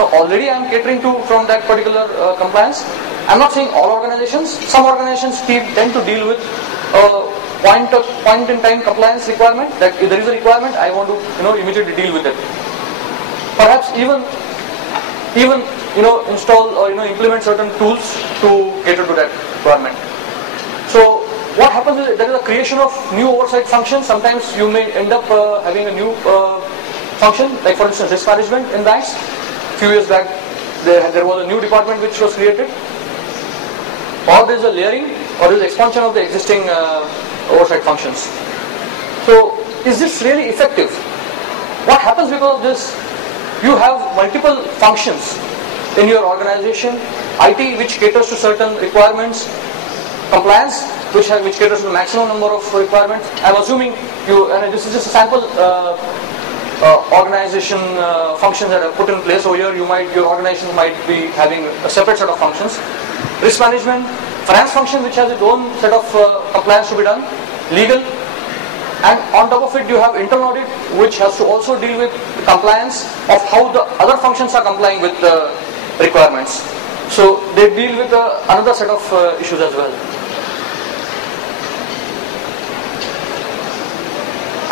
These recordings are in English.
already I am catering to from that particular compliance. I'm not saying all organizations. Some organizations tend to deal with point in time compliance requirement, that if there is a requirement, I want to immediately deal with it. Perhaps even install or implement certain tools to cater to that requirement. So what happens is there is a creation of new oversight functions. Sometimes you may end up having a new function, like for instance risk management in banks. A few years back there was a new department which was created, or there is a layering or there is expansion of the existing oversight functions. So is this really effective? What happens because of this? You have multiple functions in your organization. IT, which caters to certain requirements. Compliance, which caters to the maximum number of requirements. I'm assuming and this is just a sample organization functions that are put in place. So here your organization might be having a separate set of functions. Risk management, finance function, which has its own set of compliance to be done. Legal, and on top of it you have internal audit, which has to also deal with the compliance of how the other functions are complying with the requirements. So they deal with another set of issues as well.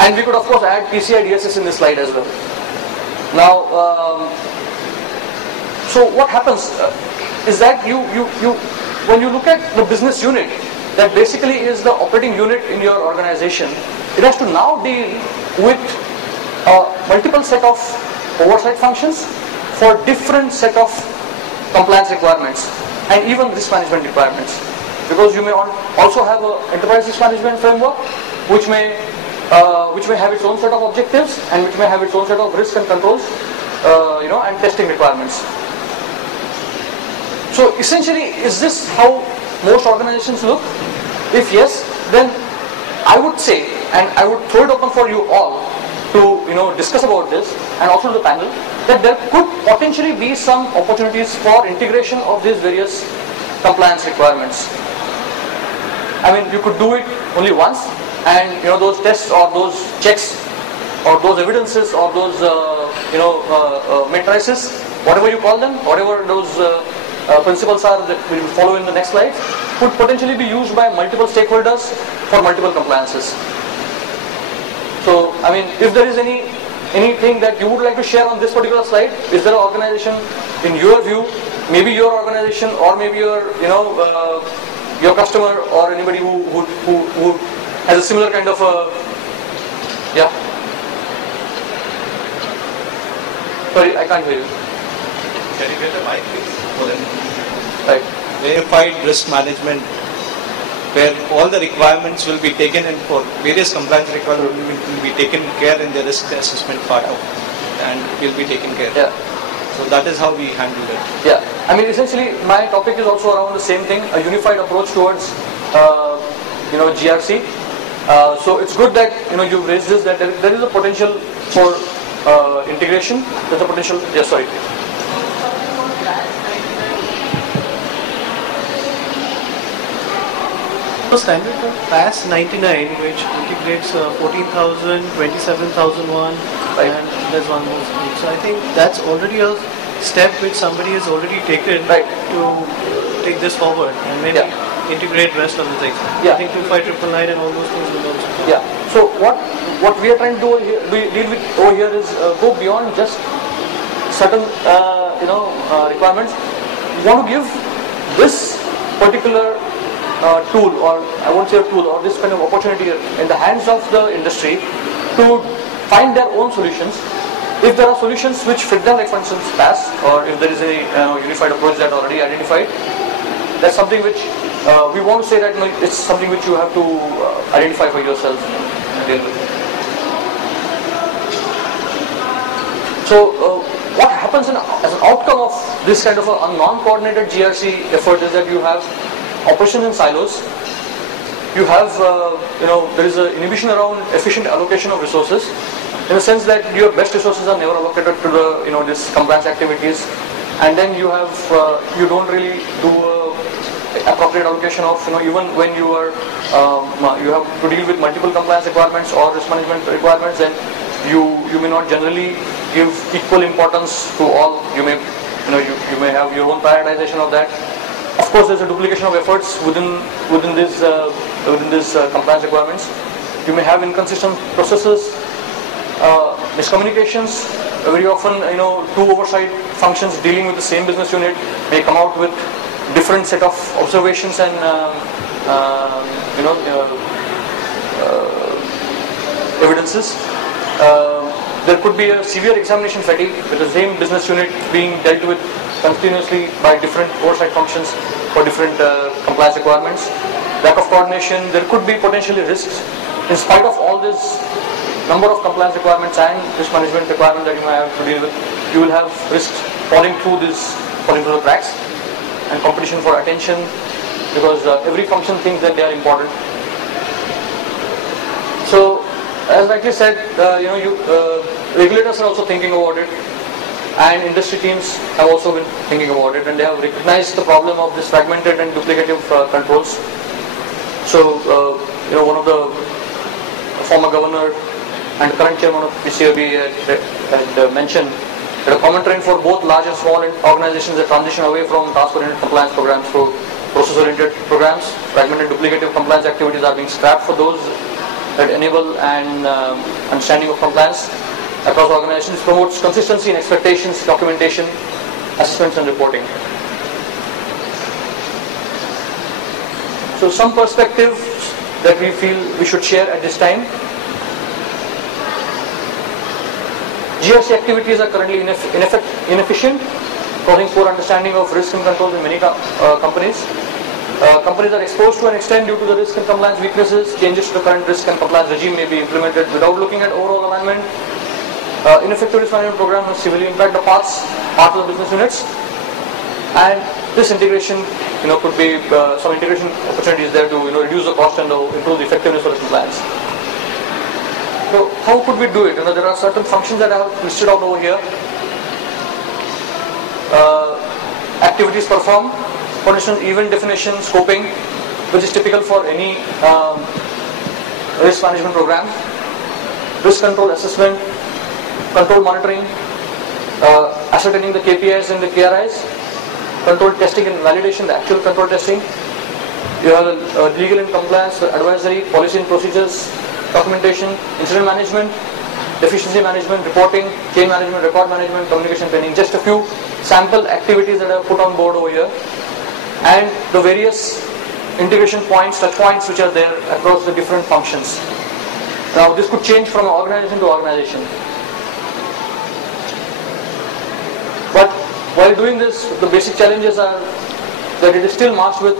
And we could of course add PCI DSS in this slide as well. Now, so what happens is that when you look at the business unit, that basically is the operating unit in your organization, it has to now deal with multiple set of oversight functions for different set of compliance requirements and even risk management requirements. Because you may also have an enterprise risk management framework which may have its own set of objectives and which may have its own set of risks and controls, and testing requirements. So essentially, is this how most organizations look? If yes, then I would say, and I would throw it open for you all to discuss about this, and also to the panel, that there could potentially be some opportunities for integration of these various compliance requirements. I mean, you could do it only once, and those tests or those checks or those evidences or those matrices, whatever you call them, whatever those principles are that we will follow in the next slide, could potentially be used by multiple stakeholders for multiple compliances. So, I mean, if there is anything that you would like to share on this particular slide, is there an organization in your view, maybe your organization or maybe your your customer or anybody who has a similar kind of yeah. Sorry, I can't hear you. Can you get a mic, please? Right. Verified risk management, where all the requirements will be taken in for various compliance requirements will be taken care in the risk assessment part of it, and will be taken care. Yeah. So that is how we handle it. Yeah. I mean, essentially, my topic is also around the same thing: a unified approach towards GRC. So it's good that you've raised this, that there is a potential for integration. There's a potential. Yeah. Sorry. So standard for PAS 99, which integrates 14,000, 27,001, right, and there's one more. So I think that's already a step which somebody has already taken, right, to take this forward and maybe integrate rest of the things. Yeah. I think 25999 and all those things will also. Yeah. So what we are trying to deal with over here is go beyond just certain requirements. We want to give this particular tool, or I won't say a tool, or this kind of opportunity in the hands of the industry to find their own solutions. If there are solutions which fit them, like for instance PAS, or if there is a unified approach that already identified, that's something which we want to say that it's something which you have to identify for yourself and deal with. So what happens as an outcome of this kind of a non-coordinated GRC effort is that you have operations in silos. You have, there is an inhibition around efficient allocation of resources, in the sense that your best resources are never allocated to the, this compliance activities, and then you have, you don't really do appropriate allocation of, even when you are, you have to deal with multiple compliance requirements or risk management requirements, then you may not generally give equal importance to all. You may you may have your own prioritization of that. Of course, there's a duplication of efforts within these compliance requirements. You may have inconsistent processes, miscommunications. Very often, two oversight functions dealing with the same business unit may come out with different set of observations and evidences. There could be a severe examination fatigue with the same business unit being dealt with continuously by different oversight functions for different compliance requirements. Lack of coordination, there could be potentially risks. In spite of all this number of compliance requirements and risk management requirements that you might have to deal with, you will have risks falling through the cracks, and competition for attention, because every function thinks that they are important. So, as rightly said, regulators are also thinking about it, and industry teams have also been thinking about it, and they have recognized the problem of this fragmented and duplicative controls. So, one of the former governor and current chairman of PCAB had mentioned that a common trend for both large and small organizations is a transition away from task-oriented compliance programs to process-oriented programs. Fragmented duplicative compliance activities are being scrapped for those that enable an understanding of compliance across organizations. Promotes consistency in expectations, documentation, assessments and reporting. So some perspectives that we feel we should share at this time. GRC activities are currently inefficient, causing poor understanding of risk and controls in many companies. Companies are exposed to an extent due to the risk and compliance weaknesses. Changes to the current risk and compliance regime may be implemented without looking at overall alignment. Ineffective risk management program will severely impact the parts of the business units. And this integration, could be some integration opportunities there to reduce the cost and improve the effectiveness of the compliance. So how could we do it? There are certain functions that I have listed out over here. Activities performed, for instance, event definition, scoping, which is typical for any risk management program. Risk control assessment, control monitoring, ascertaining the KPIs and the KRIs, control testing and validation, the actual control testing. You have legal and compliance, advisory, policy and procedures, documentation, incident management, deficiency management, reporting, change management, record management, communication training. Just a few sample activities that I have put on board over here, and the various integration points, touch points which are there across the different functions. Now this could change from organization to organization. But while doing this, the basic challenges are that it is still marked with,